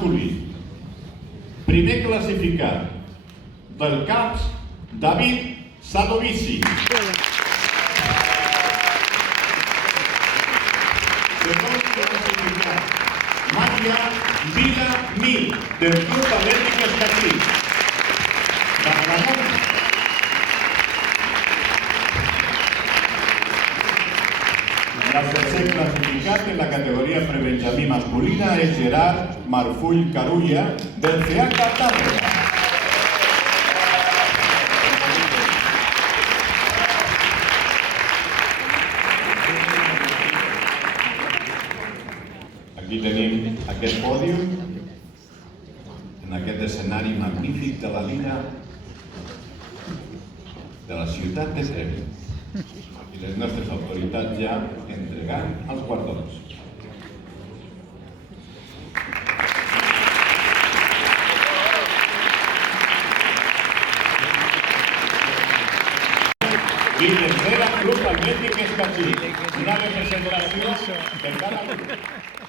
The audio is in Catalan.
masculí. Primer classificat del CAPS, David Sadovici. Segon classificat, Maria Vila Mil, del Club Atlètic Escatí. El tercer classificat en la categoria prebenjamí masculina és Gerard Marfull Carulla, del CH Tàrrega. Aquí tenim aquest pòdium, en aquest escenari magnífic de la Liga de la ciutat de Tremp. I les nostres autoritats ja entregant els guardons. Guillem Vera, Club Atlètic Escatí. Una representació de cada grup.